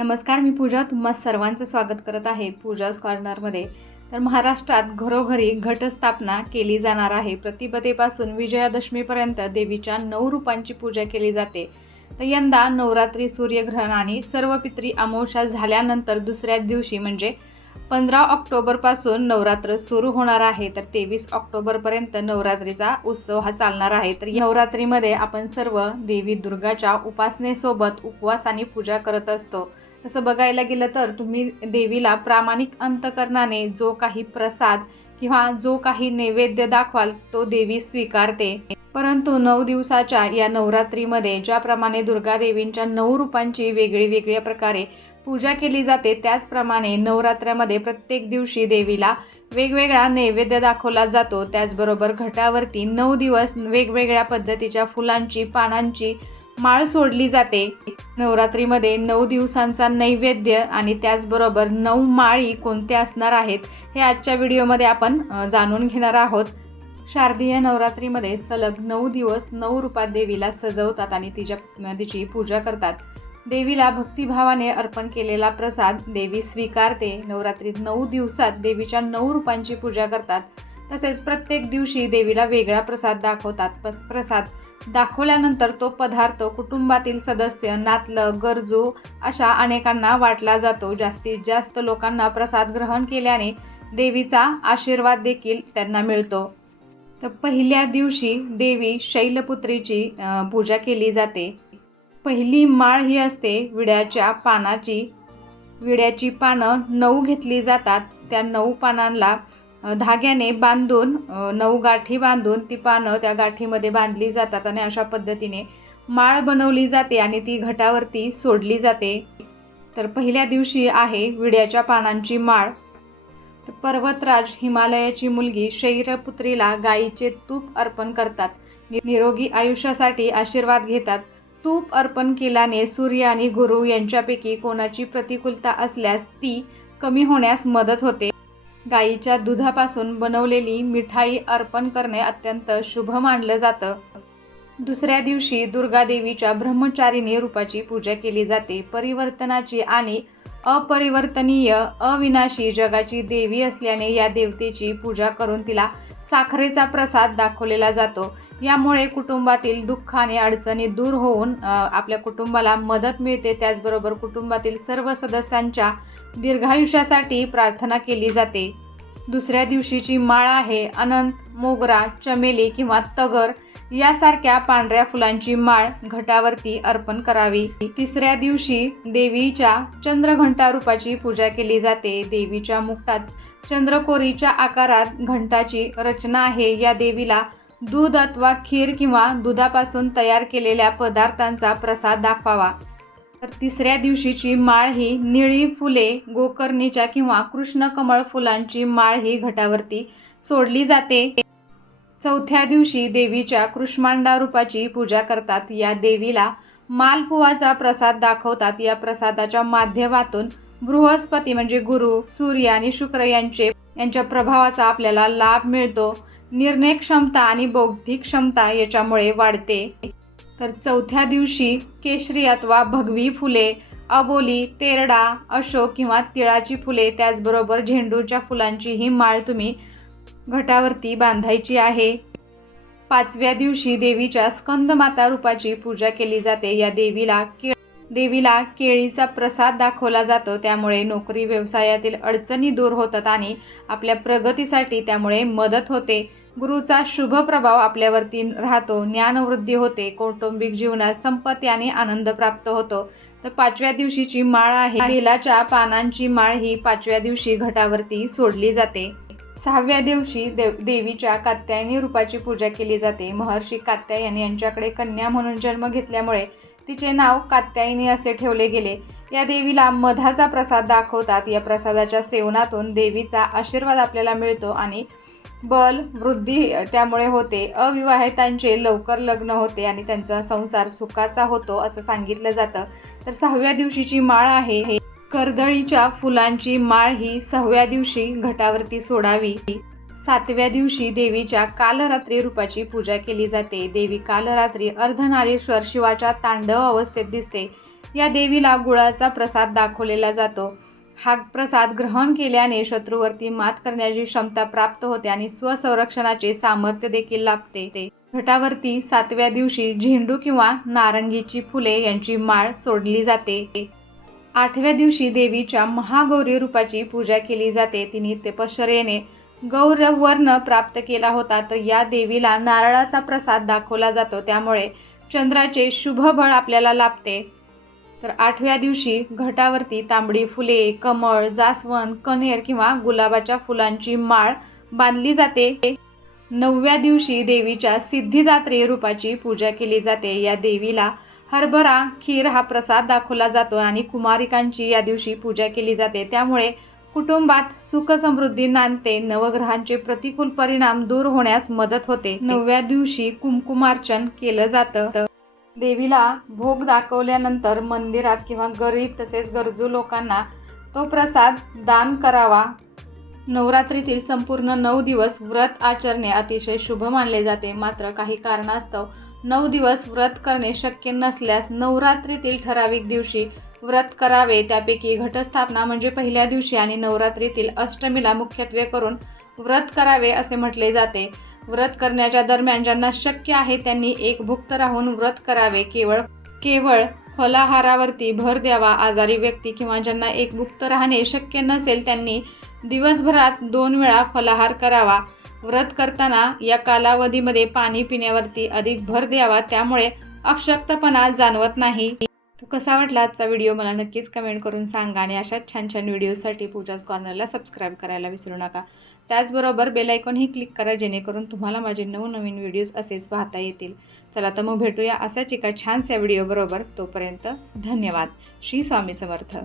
नमस्कार, मी पूजा तुम्हा सर्वांचं स्वागत करत आहे पूजाज कॉर्नरमध्ये. तर महाराष्ट्रात घरोघरी घटस्थापना केली जाणार आहे. प्रतिपदेपासून विजयादशमीपर्यंत देवीच्या 9 रूपांची पूजा केली जाते. तर यंदा नवरात्री, सूर्यग्रहण आणि सर्व पितरी अमावस्या झाल्यानंतर दुसऱ्या दिवशी म्हणजे 15 ऑक्टोबरपासून नवरात्र सुरू होणार आहे. तर 23 ऑक्टोबरपर्यंत नवरात्रीचा उत्सव हा चालणार आहे. तर या नवरात्रीमध्ये आपण सर्व देवी दुर्गाच्या उपासनेसोबत उपवास आणि पूजा करत असतो. तसं बघायला गेलं तर तुम्ही देवीला प्रामाणिक अंतकरणाने जो काही प्रसाद किंवा जो काही नैवेद्य दाखवाल तो देवी स्वीकारते. परंतु 9 दिवसाच्या या नवरात्रीमध्ये ज्याप्रमाणे दुर्गा देवींच्या 9 रूपांची वेगळ्या प्रकारे पूजा केली जाते, त्याचप्रमाणे नवरात्रामध्ये प्रत्येक दिवशी देवीला वेगवेगळा नैवेद्य दाखवला जातो. त्याचबरोबर घटावरती 9 दिवस वेगवेगळ्या पद्धतीच्या फुलांची, पानांची माळ सोडली जाते. नवरात्रीमध्ये 9 दिवसांचा नैवेद्य आणि त्याचबरोबर 9 माळी कोणत्या असणार आहेत हे आजच्या व्हिडिओमध्ये आपण जाणून घेणार आहोत. शारदीय नवरात्रीमध्ये सलग 9 दिवस 9 रूपात देवीला सजवतात आणि तिची पूजा करतात. देवीला भक्तिभावाने अर्पण केलेला प्रसाद देवी स्वीकारते. नवरात्रीत 9 दिवसात देवीच्या 9 रूपांची पूजा करतात. तसेच प्रत्येक दिवशी देवीला वेगळा प्रसाद दाखवतात. प्रसाद दाखवल्यानंतर तो पदार्थ कुटुंबातील सदस्य, नातलग, गरजू अशा अनेकांना वाटला जातो. जास्तीत जास्त लोकांना प्रसाद ग्रहण केल्याने देवीचा आशीर्वाद देखील त्यांना मिळतो. तर पहिल्या दिवशी देवी शैलपुत्रीची पूजा केली जाते. पहिली माळ ही असते विड्याच्या पानाची. विड्याची पानं 9 घेतली जातात. त्या 9 पानांना धाग्याने बांधून 9 गाठी बांधून ती पानं त्या गाठीमध्ये बांधली जातात आणि अशा पद्धतीने माळ बनवली जाते आणि ती घटावरती सोडली जाते. तर पहिल्या दिवशी आहे विड्याच्या पानांची माळ. पर्वतराज हिमालयाची मुलगी शैलपुत्रीला गायीचे तूप अर्पण करतात. निरोगी आयुष्यासाठी आशीर्वाद घेतात. तूप अर्पण केल्याने सूर्य आणि गुरु यांच्यापैकी कोणाची प्रतिकूलता असल्यास ती कमी होण्यास मदत होते. गायीच्या दुधापासून बनवलेली मिठाई अर्पण करणे अत्यंत शुभ मानलं जातं. दुसऱ्या दिवशी दुर्गा देवीच्या ब्रह्मचारिणी रूपाची पूजा केली जाते. परिवर्तनाची आणि अपरिवर्तनीय, अविनाशी जगाची देवी असल्याने या देवतेची पूजा करून तिला साखरेचा प्रसाद दाखवलेला जातो. यामुळे कुटुंबातील दुःख आणि अडचणी दूर होऊन आपल्या कुटुंबाला मदत मिळते. त्याचबरोबर कुटुंबातील सर्व सदस्यांच्या दीर्घायुष्यासाठी प्रार्थना केली जाते. दुसऱ्या दिवशीची माळ आहे अनंत, मोगरा, चमेली किंवा तगर यासारख्या पांढऱ्या फुलांची माळ घटावरती अर्पण करावी. तिसऱ्या दिवशी देवीच्या चंद्रघंटा रूपाची पूजा केली जाते. देवीच्या मुकुटात चंद्रकोरीच्या आकारात घंटाची रचना आहे. या देवीला दूध अथवा खीर किंवा दुधापासून तयार केलेल्या पदार्थांचा प्रसाद दाखवावा. तर तिसऱ्या दिवशीची माळ ही निळी फुले, गोकर्णीच्या किंवा कृष्णकमळ फुलांची माळ ही घटावरती सोडली जाते. चौथ्या दिवशी देवीच्या कृष्मांडा रूपाची पूजा करतात. या देवीला मालपुवाचा प्रसाद दाखवतात. या प्रसादाच्या माध्यमातून बृहस्पती म्हणजे गुरु, सूर्य आणि शुक्र यांच्या प्रभावाचा आपल्याला लाभ मिळतो. निर्णय क्षमता आणि बौद्धिक क्षमता याच्यामुळे वाढते. तर चौथ्या दिवशी केशरी अथवा भगवी फुले, अबोली, तेरडा, अशोक किंवा तिळाची फुले, त्याचबरोबर झेंडूच्या फुलांची ही माळ तुम्ही घटावरती बांधायची आहे. पाचव्या दिवशी देवीच्या स्कंदमाता रूपाची पूजा केली जाते. या देवीला केळीचा प्रसाद दाखवला जातो. त्यामुळे नोकरी व्यवसायातील अडचणी दूर होतात आणि आपल्या प्रगतीसाठी त्यामुळे मदत होते. गुरुचा शुभ प्रभाव आपल्यावरती राहतो. ज्ञानवृद्धी होते. कौटुंबिक जीवनात संपत्ती आणि आनंद प्राप्त होतो. तर 5व्या दिवशीची माळ आहे बेलाच्या पानांची माळ ही 5व्या दिवशी घटावरती सोडली जाते. 6व्या दिवशी देवीच्या कात्यायनी रूपाची पूजा केली जाते. महर्षी कात्यायन यांच्याकडे कन्या म्हणून जन्म घेतल्यामुळे तिचे नाव कात्यायनी असे ठेवले गेले. या देवीला मधाचा प्रसाद दाखवतात. या प्रसादाच्या सेवनातून देवीचा आशीर्वाद आपल्याला मिळतो आणि बल वृद्धी त्यामुळे होते. अविवाहितांचे लवकर लग्न होते आणि त्यांचा संसार सुखाचा होतो असं सांगितलं जातं. तर 6व्या दिवशीची माळ आहे कर्दळीच्या फुलांची माळ ही 6व्या दिवशी घटावरती सोडावी. 7व्या दिवशी देवीच्या कालरात्री रूपाची पूजा केली जाते. देवी कालरात्री अर्धनारीश्वर शिवाच्या तांडव अवस्थेत दिसते. या देवीला गुळाचा प्रसाद दाखवलेला जातो. हा प्रसाद ग्रहण केल्याने शत्रूवरती मात करण्याची क्षमता प्राप्त होते आणि स्वसंरक्षणाचे सामर्थ्य देखील लाभते. घटावरती 7व्या दिवशी झेंडू किंवा नारंगीची फुले यांची माळ सोडली जाते. 8व्या दिवशी देवीच्या महागौरी रूपाची पूजा केली जाते. तिने तपश्चर्येने गौरवर्ण प्राप्त केला होता, तर या देवीला नारळाचा प्रसाद दाखवला जातो. त्यामुळे चंद्राचे शुभ बळ आपल्याला लाभते. तर 8व्या दिवशी घटावरती तांबडी फुले, कमळ, जास्वंद, कण्हेर किंवा गुलाबाच्या फुलांची माळ बांधली जाते. 9व्या दिवशी देवीच्या सिद्धिदात्री रूपाची पूजा केली जाते. या देवीला हरभरा खीर हा प्रसाद दाखवला जातो आणि कुमारिकांची या दिवशी पूजा केली जाते. त्यामुळे कुटुंबात सुख समृद्धी नांदते. नवग्रहांचे प्रतिकूल परिणाम दूर होण्यास मदत होते. 9व्या दिवशी कुंकुमार्चन केलं जातं. देवीला भोग दाखवल्यानंतर मंदिरात किंवा गरीब तसेच गरजू लोकांना तो प्रसाद दान करावा. नवरात्रीतील संपूर्ण 9 दिवस व्रत आचरणे अतिशय शुभ मानले जाते. मात्र काही कारणास्तव 9 दिवस व्रत करणे शक्य नसल्यास नवरात्रीतील ठराविक दिवशी व्रत करावे. त्यापैकी घटस्थापना म्हणजे पहिल्या दिवशी आणि नवरात्रीतील अष्टमीला मुख्यत्वे करून व्रत करावे असे म्हटले जाते. व्रत करण्याच्या दरम्यान ज्यांना शक्य आहे त्यांनी एकभुक्त राहून व्रत करावे. केवळ फलाहारावरती भर द्यावा. आजारी व्यक्ती किंवा ज्यांना एकभुक्त राहणे शक्य नसेल त्यांनी दिवसभरात 2 वेळा फलाहार करावा. व्रत करताना या कालावधीमध्ये पाणी पिण्यावरती अधिक भर द्यावा. त्यामुळे अशक्तपणा जाणवत नाही. तो कसा वाटला आजचा व्हिडिओ मला नक्कीच कमेंट करून सांगा आणि अशाच छान छान व्हिडिओसाठी पूजाज कॉर्नरला सबस्क्राईब करायला विसरू नका. त्याचबरोबर बेल आयकॉनही क्लिक करा जेणेकरून तुम्हाला माझे नवनवीन व्हिडिओज असेच पाहता येतील. चला तर मग भेटूया अशाच एका छानशा व्हिडिओ बरोबर. तोपर्यंत धन्यवाद. श्री स्वामी समर्थ.